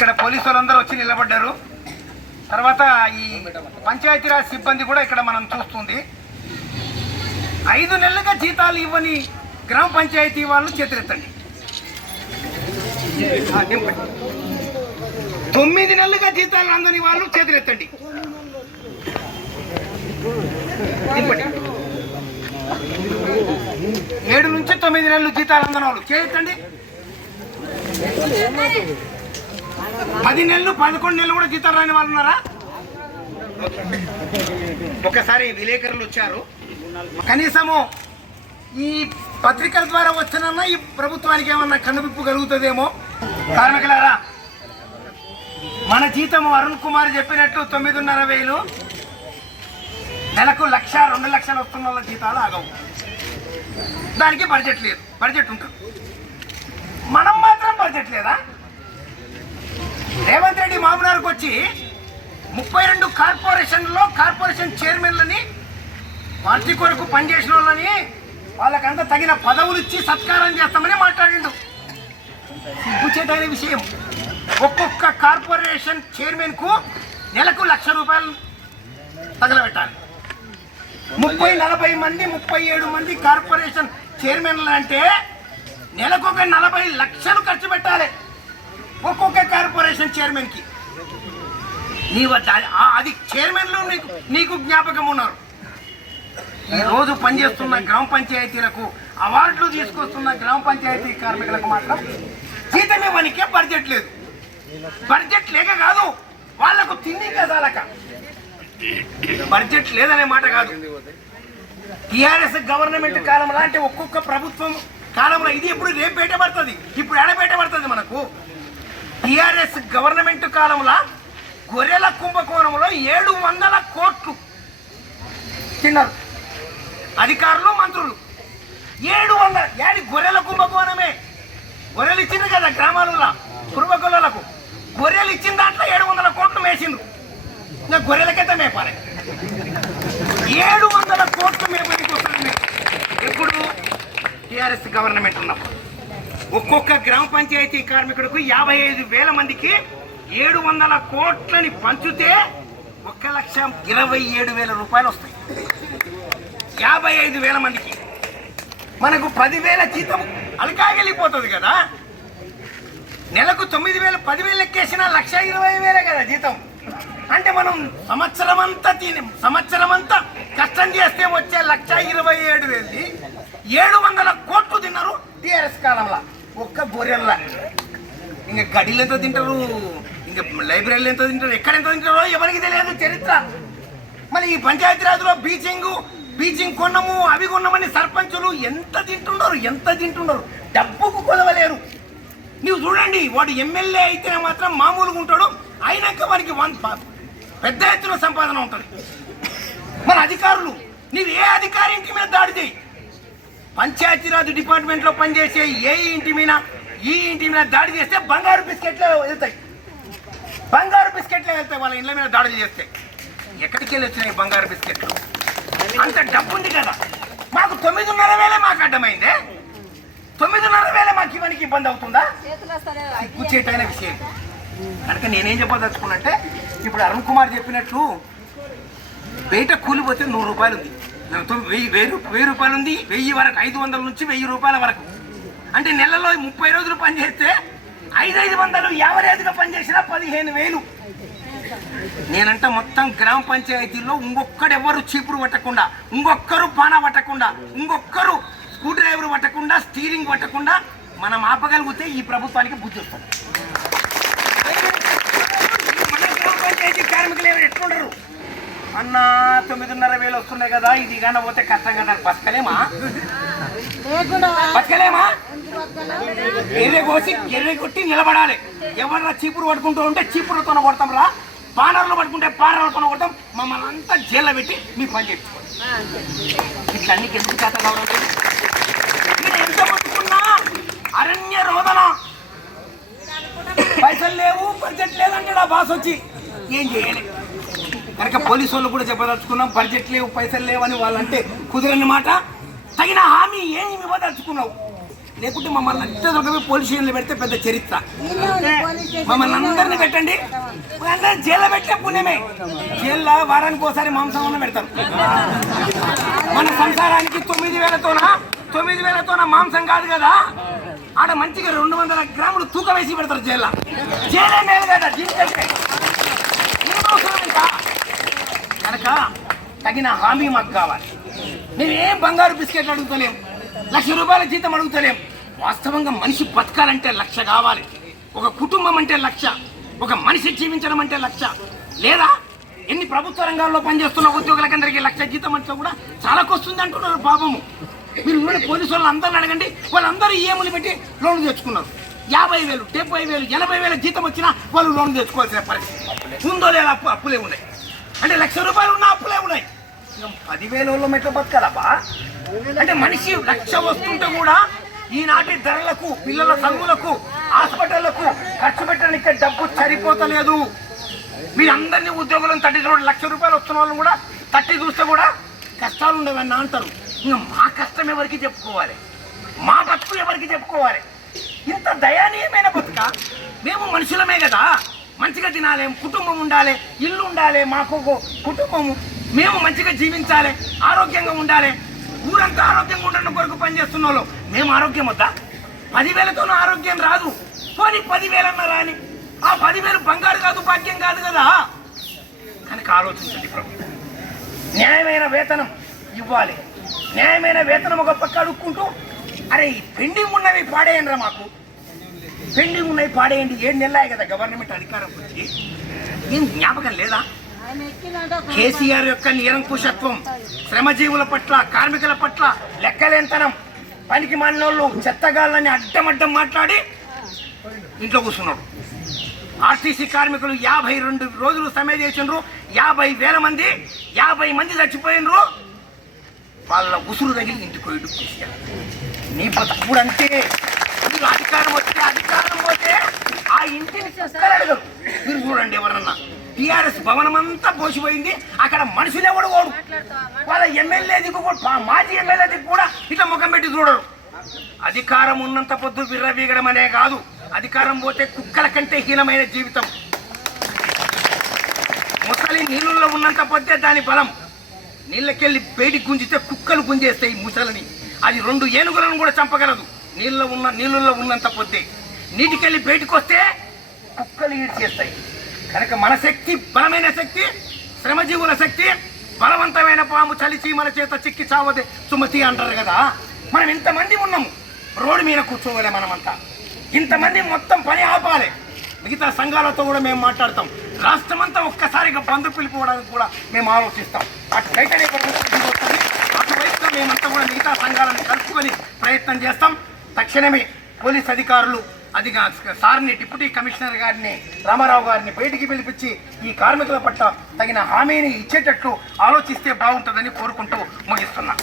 ఇక్కడ పోలీసు వాళ్ళందరూ వచ్చి నిలబడ్డారు. తర్వాత ఈ పంచాయతీరాజ్ సిబ్బంది కూడా ఇక్కడ మనం చూస్తుంది. ఐదు నెలలుగా జీతాలు ఇవ్వని గ్రామ పంచాయతీ వాళ్ళు చేతులెత్తండి. తొమ్మిది నెలలుగా జీతాలు అందని వాళ్ళు చేతులెత్తండి. ఏడు నుంచి తొమ్మిది నెలలు జీతాలు అందని వాళ్ళు చేయొద్దండి పది నెలలు పదకొండు నెలలు కూడా జీతాలు రాని వాళ్ళు ఉన్నారా? ఒకసారి విలేకరులు వచ్చారు. కనీసము ఈ పత్రికల ద్వారా వచ్చినన్నా ఈ ప్రభుత్వానికి ఏమన్నా కనువిప్పు కలుగుతుందేమో? కార్మికులారా మన జీతం అరుణ్ కుమార్ చెప్పినట్టు తొమ్మిదిన్నర వేలు. నెలకు లక్ష రెండు లక్షలు వస్తున్న వాళ్ళ జీతాలు ఆగవు. దానికి బడ్జెట్ లేదు. బడ్జెట్ ఉంటుంది. మనం మాత్రం బడ్జెట్ లేదా? రేవంత్ రెడ్డి మామూనార్కి వచ్చి ముప్పై రెండు కార్పొరేషన్లో కార్పొరేషన్ చైర్మన్లని పార్టీ కొరకు పనిచేసిన వాళ్ళని వాళ్ళకంతా తగిన పదవులు ఇచ్చి సత్కారం చేస్తామని మాట్లాడిండు. సిగ్గుచేటైన విషయం. ఒక్కొక్క కార్పొరేషన్ చైర్మన్కు నెలకు లక్ష రూపాయలు తగలబెట్టాలి. ముప్పై నలభై మంది ముప్పై ఏడు మంది కార్పొరేషన్ చైర్మన్లు అంటే నెలకు ఒక నలభై లక్షలు ఖర్చు పెట్టాలి. ఒక్కొక్క కార్పొరేషన్ చైర్మన్కి నీ వద్ద అది చైర్మన్లు నీకు నీకు జ్ఞాపకం ఉన్నారు. ఈ రోజు పనిచేస్తున్న గ్రామ పంచాయతీలకు అవార్డులు తీసుకొస్తున్న గ్రామ పంచాయతీ కార్మికులకు మాత్రం జీతం ఇవ్వనికే బడ్జెట్ లేదు. బడ్జెట్ లేక కాదు వాళ్ళకు తిండి కదాలక. బడ్జెట్ లేదనే మాట కాదు. టిఆర్ఎస్ గవర్నమెంట్ కాలం అంటే ఒక్కొక్క ప్రభుత్వం కాలంలో ఇది ఇప్పుడు రేపు బయటపడుతుంది. ఇప్పుడు ఎడ మనకు. టిఆర్ఎస్ గవర్నమెంట్ కాలంలో గొర్రెల కుంభకోణంలో ఏడు వందల కోట్లు తిన్నారు. అధికారులు మంత్రులు. ఏడు వందల యాడి గొర్రెల కుంభకోణమే? గొర్రెలు ఇచ్చింది కదా గ్రామాలలో కురుబగొల్లలకు గొర్రెలు ఇచ్చిన దాంట్లో ఏడు వందల కోట్లు మేసిండ్రు. ఇంకా గొర్రెలకైతే మేపాలి. ఏడు వందల కోట్లు మేము వస్తుంది ఎప్పుడు? టిఆర్ఎస్ గవర్నమెంట్ ఉన్నప్పుడు. ఒక్కొక్క గ్రామ పంచాయతీ కార్మికుడికి యాభై ఐదు వేల మందికి ఏడు వందల కోట్లని పంచితే ఒక లక్ష ఇరవై ఏడు వేల రూపాయలు వస్తాయి. యాభై ఐదు వేల మందికి. మనకు పదివేల జీతం అలకాగెళ్ళిపోతుంది కదా? నెలకు తొమ్మిది వేలు పదివేలు ఎక్కేసిన లక్ష ఇరవై వేలే కదా జీతం. అంటే మనం సంవత్సరం అంతా తిని సంవత్సరం అంతా కష్టం చేస్తే వచ్చే లక్ష ఇరవై ఏడు వేలు ఏడు వందల కోట్లు తిన్నారు టీఆర్ఎస్ కాలంలో ఒక్క ఇంకా గడిలు ఎంత తింటారు ఇంకా లైబ్రరీలు ఎంత తింటారు ఎక్కడ ఎంత తింటారో ఎవరికి తెలియదు చరిత్ర. మరి ఈ పంచాయతీరాజ్లో బీచింగ్ బీచింగ్ కొన్నము అవి కొన్నమని సర్పంచులు ఎంత తింటున్నారు ఎంత తింటున్నారు? డబ్బుకు కొదవలేరు నీవు చూడండి వాడు ఎమ్మెల్యే అయితేనే మాత్రం మామూలుగా ఉంటాడు అయినాక వానికి వన్ పెద్ద ఎత్తున సంపాదన ఉంటుంది. మన అధికారులు నీవు ఏ అధికారి ఇంటి మీద దాడి చేయి? పంచాయతీరాజ్ డిపార్ట్మెంట్లో పనిచేసే ఏ ఇంటి మీద ఈ ఇంటి మీద దాడి చేస్తే బంగారు బిస్కెట్లు వెళ్తాయి. బంగారు బిస్కెట్లే వెళ్తాయి వాళ్ళ ఇళ్ళ మీద దాడులు చేస్తే. ఎక్కడికి వెళ్ళి వచ్చినాయి బంగారు బిస్కెట్లు? అంత డబ్బు ఉంది కదా. మాకు తొమ్మిదిన్నర వేలే మాకు అడ్డమైందే తొమ్మిదిన్నర వేలే మాకు ఇవ్వడానికి ఇబ్బంది అవుతుందా? కూర్చేటైన విషయం. కనుక నేనేం చెప్పదలుచుకున్నంటే ఇప్పుడు అరుణ్ కుమార్ చెప్పినట్లు బయట కూలిపోతే నూరు రూపాయలు ఉంది వెయ్యి వెయ్యి రూపాయలు ఉంది వెయ్యి వరకు ఐదు వందల నుంచి వెయ్యి రూపాయల వరకు. అంటే నెలలో ముప్పై రోజులు పనిచేస్తే ఐదు ఐదు వందలు యావరేజ్గా పనిచేసినా పదిహేను వేలు. నేనంట మొత్తం గ్రామ పంచాయతీలో ఇంకొక్కడెవ్వరు చీపురు పట్టకుండా ఇంకొక్కరు పాన పట్టకుండా ఇంకొక్కరు స్క్రూ డ్రైవర్ పట్టకుండా స్టీరింగ్ పట్టకుండా మనం ఆపగలిగితే ఈ ప్రభుత్వానికి బుద్ధి వస్తుంది. కార్మికులు ఎట్లుండరు? అన్న తొమ్మిదిన్నర వేలు వస్తున్నాయి కదా ఇది కానీ పోతే కష్టం కదా బతకలేమా? బతకలేమా ఎర్రె కోసి ఎర్రె కొట్టి నిలబడాలి. ఎవరన్నా చీపురు పడుకుంటూ ఉంటే చీపురుతో కొడతాం రా. పానర్లు పడుకుంటే పానర్లతో కొడతాం. మమ్మల్ని అంతా జైల్లో పెట్టి మీ పని చేసుకోండి ఇట్లా అన్ని ఎందుకు చేత కావడం ఎంత పట్టుకున్నా అరణ్య రోదన. పైసలు లేవు బడ్జెట్ లేదంటాడు ఆ బాస్ వచ్చి ఏం చేయాలి? కనుక పోలీసు వాళ్ళు కూడా చెప్పదలుచుకున్నాం బడ్జెట్ లేవు పైసలు లేవని వాళ్ళంటే కుదరని మాట. తగిన హామీ ఏమి ఇవ్వదలుచుకున్నావు? లేకుంటే మమ్మల్ని అంతా పోలీస్ స్టేషన్లో పెడితే పెద్ద చరిత్ర. మమ్మల్ని అందరినీ పెట్టండి. జైల్లో పెట్టే పుణ్యమే. జైల్లో వారానికి ఒకసారి మాంసం పెడతారు. మన సంసారానికి తొమ్మిది వేలతోన? తొమ్మిది వేలతోన మాంసం కాదు కదా? ఆడ మంచిగా రెండు వందల గ్రాములు తూకం వేసి పెడతారు జైల్లో. జైలే మేలు కదా ఇంకా? కనుక తగిన హామీ మాకు కావాలి. మేమేం బంగారు బిస్కెట్లు అడుగుతలేం? లక్ష రూపాయల జీతం అడుగుతలేం? వాస్తవంగా మనిషి బతకాలంటే లక్ష కావాలి. ఒక కుటుంబం అంటే లక్ష. ఒక మనిషి జీవించడం అంటే లక్ష. లేదా ఎన్ని ప్రభుత్వ రంగాల్లో పనిచేస్తున్న ఉద్యోగులకందరికీ లక్ష జీతం అంటే కూడా చాలా వస్తుంది అంటున్నారు పాపము. మీరు ఉన్న పోలీసు వాళ్ళు అందరిని అడగండి. వాళ్ళందరూ ఈఎంలు పెట్టి లోన్లు తెచ్చుకున్నారు. యాభై వేలు డెబ్బై వేలు ఎనభై వేల జీతం వచ్చినా వాళ్ళు లోన్ తెచ్చుకోవాల్సిన పరిస్థితి. ఉందో లేదా అప్పు అప్పులే ఉన్నాయి. అంటే లక్ష రూపాయలు ఉన్న అప్పులే ఉన్నాయి. పదివేల వాళ్ళు ఎట్లా బతకాలబ్బా అంటే మనిషి లక్ష వస్తుంటే కూడా ఈనాటి ధరలకు పిల్లల చదువులకు హాస్పిటళ్ళకు ఖర్చు పెట్టడానికి డబ్బు సరిపోతలేదు. మీరందరినీ ఉద్యోగులను తట్టి చూడండి. లక్ష రూపాయలు వస్తున్న వాళ్ళని కూడా తట్టి చూస్తే కూడా కష్టాలు ఉండవన్న అంటారు. ఇంకా మా కష్టం ఎవరికి చెప్పుకోవాలి? మా బతుకు ఎవరికి చెప్పుకోవాలి? ఇంత దయానీయమైన బతుక? మేము మనుషులమే కదా. మంచిగా తినాలి కుటుంబం ఉండాలి ఇల్లు ఉండాలి మాకు కుటుంబము. మేము మంచిగా జీవించాలి ఆరోగ్యంగా ఉండాలి. ఊరంతా ఆరోగ్యంగా ఉండడం కొరకు పనిచేస్తున్న వాళ్ళు మేము ఆరోగ్యం వద్దా? పదివేలతోనూ ఆరోగ్యం రాదు. పోనీ పదివేలన్నా రాని. ఆ పదివేలు బంగారు కాదు భాగ్యం కాదు కదా? కనుక ఆలోచించండి ప్రభుత్వం న్యాయమైన వేతనం ఇవ్వాలి. న్యాయమైన వేతనం ఒక పక్క అడుక్కుంటూ అరే ఈ పెండింగ్ ఉన్నవి పాడేయండి రా మాకు. పెండింగ్ ఉన్నవి పాడేయండి. ఏడు నెలలే కదా గవర్నమెంట్ అధికారం వచ్చి. ఏం జ్ఞాపకం లేదా? కేసీఆర్ యొక్క నిరంకుశత్వం శ్రమజీవుల పట్ల కార్మికుల పట్ల లెక్కలేంతనం పనికి మాలినోళ్ళు చెత్తగాళ్ళని అడ్డమడ్డం మాట్లాడి ఇంట్లో కూర్చున్నాడు ఆర్టీసీ కార్మికులు యాభై రెండు రోజులు సమ్మె చేసిండ్రు యాభై వేల మంది యాభై మంది చచ్చిపోయినరు వాళ్ళ ఉసురు తగిలి ఇంటికి పోయి కేసీఆర్. నీ బతుకుడు అంతే మీరు అధికారం వస్తే అధికారం పోతే ఆ ఇంటిని మీరు చూడండి ఎవరన్నా. టిఆర్ఎస్ భవనం అంతా పోసిపోయింది. అక్కడ మనుషులు ఎవడు ఓడు వాళ్ళ ఎమ్మెల్యే దిక్కు కూడా మాజీ ఎమ్మెల్యే దిక్కు కూడా ఇట్లా ముఖం పెట్టి చూడరు. అధికారం ఉన్నంత పొద్దు విర్రవీగడం అనే కాదు. అధికారం పోతే కుక్కల కంటే హీనమైన జీవితం. ముసలి నీళ్ళల్లో ఉన్నంత పొద్దే దాని బలం. నీళ్ళకెళ్ళి బయటికి గుంజితే కుక్కలు గుంజేస్తాయి ముసలిని. అది రెండు ఏనుగులను కూడా చంపగలదు. నీళ్ళ ఉన్న నీళ్ళల్లో ఉన్నంత పొద్దే. నీటికెళ్ళి బయటకు వస్తే కుక్కలు ఈడ్చేస్తాయి. కనుక మన శక్తి బలమైన శక్తి శ్రమజీవుల శక్తి బలవంతమైన పాము చలిచి మన చేత చిక్కి చావదే. సుమతి అంటారు కదా మనం ఇంతమంది ఉన్నాము రోడ్డు మీద కూర్చోవాలి మనమంతా. ఇంతమంది మొత్తం పని ఆపాలి. మిగతా సంఘాలతో కూడా మేము మాట్లాడతాం. రాష్ట్రమంతా ఒక్కసారిగా బంధు పిలిపోవడానికి కూడా మేము ఆలోచిస్తాం. అటువైతే అటువైపు మేమంతా కూడా మిగతా సంఘాలను కలుపుకొని ప్రయత్నం చేస్తాం. తక్షణమే పోలీస్ అధికారులు అది సార్ని డిప్యూటీ కమిషనర్ గారిని రామారావు గారిని బయటికి పిలిపించి ఈ కార్మికుల పట్ల తగిన హామీని ఇచ్చేటట్లు ఆలోచిస్తే బాగుంటుందని కోరుకుంటూ ముగిస్తున్నా.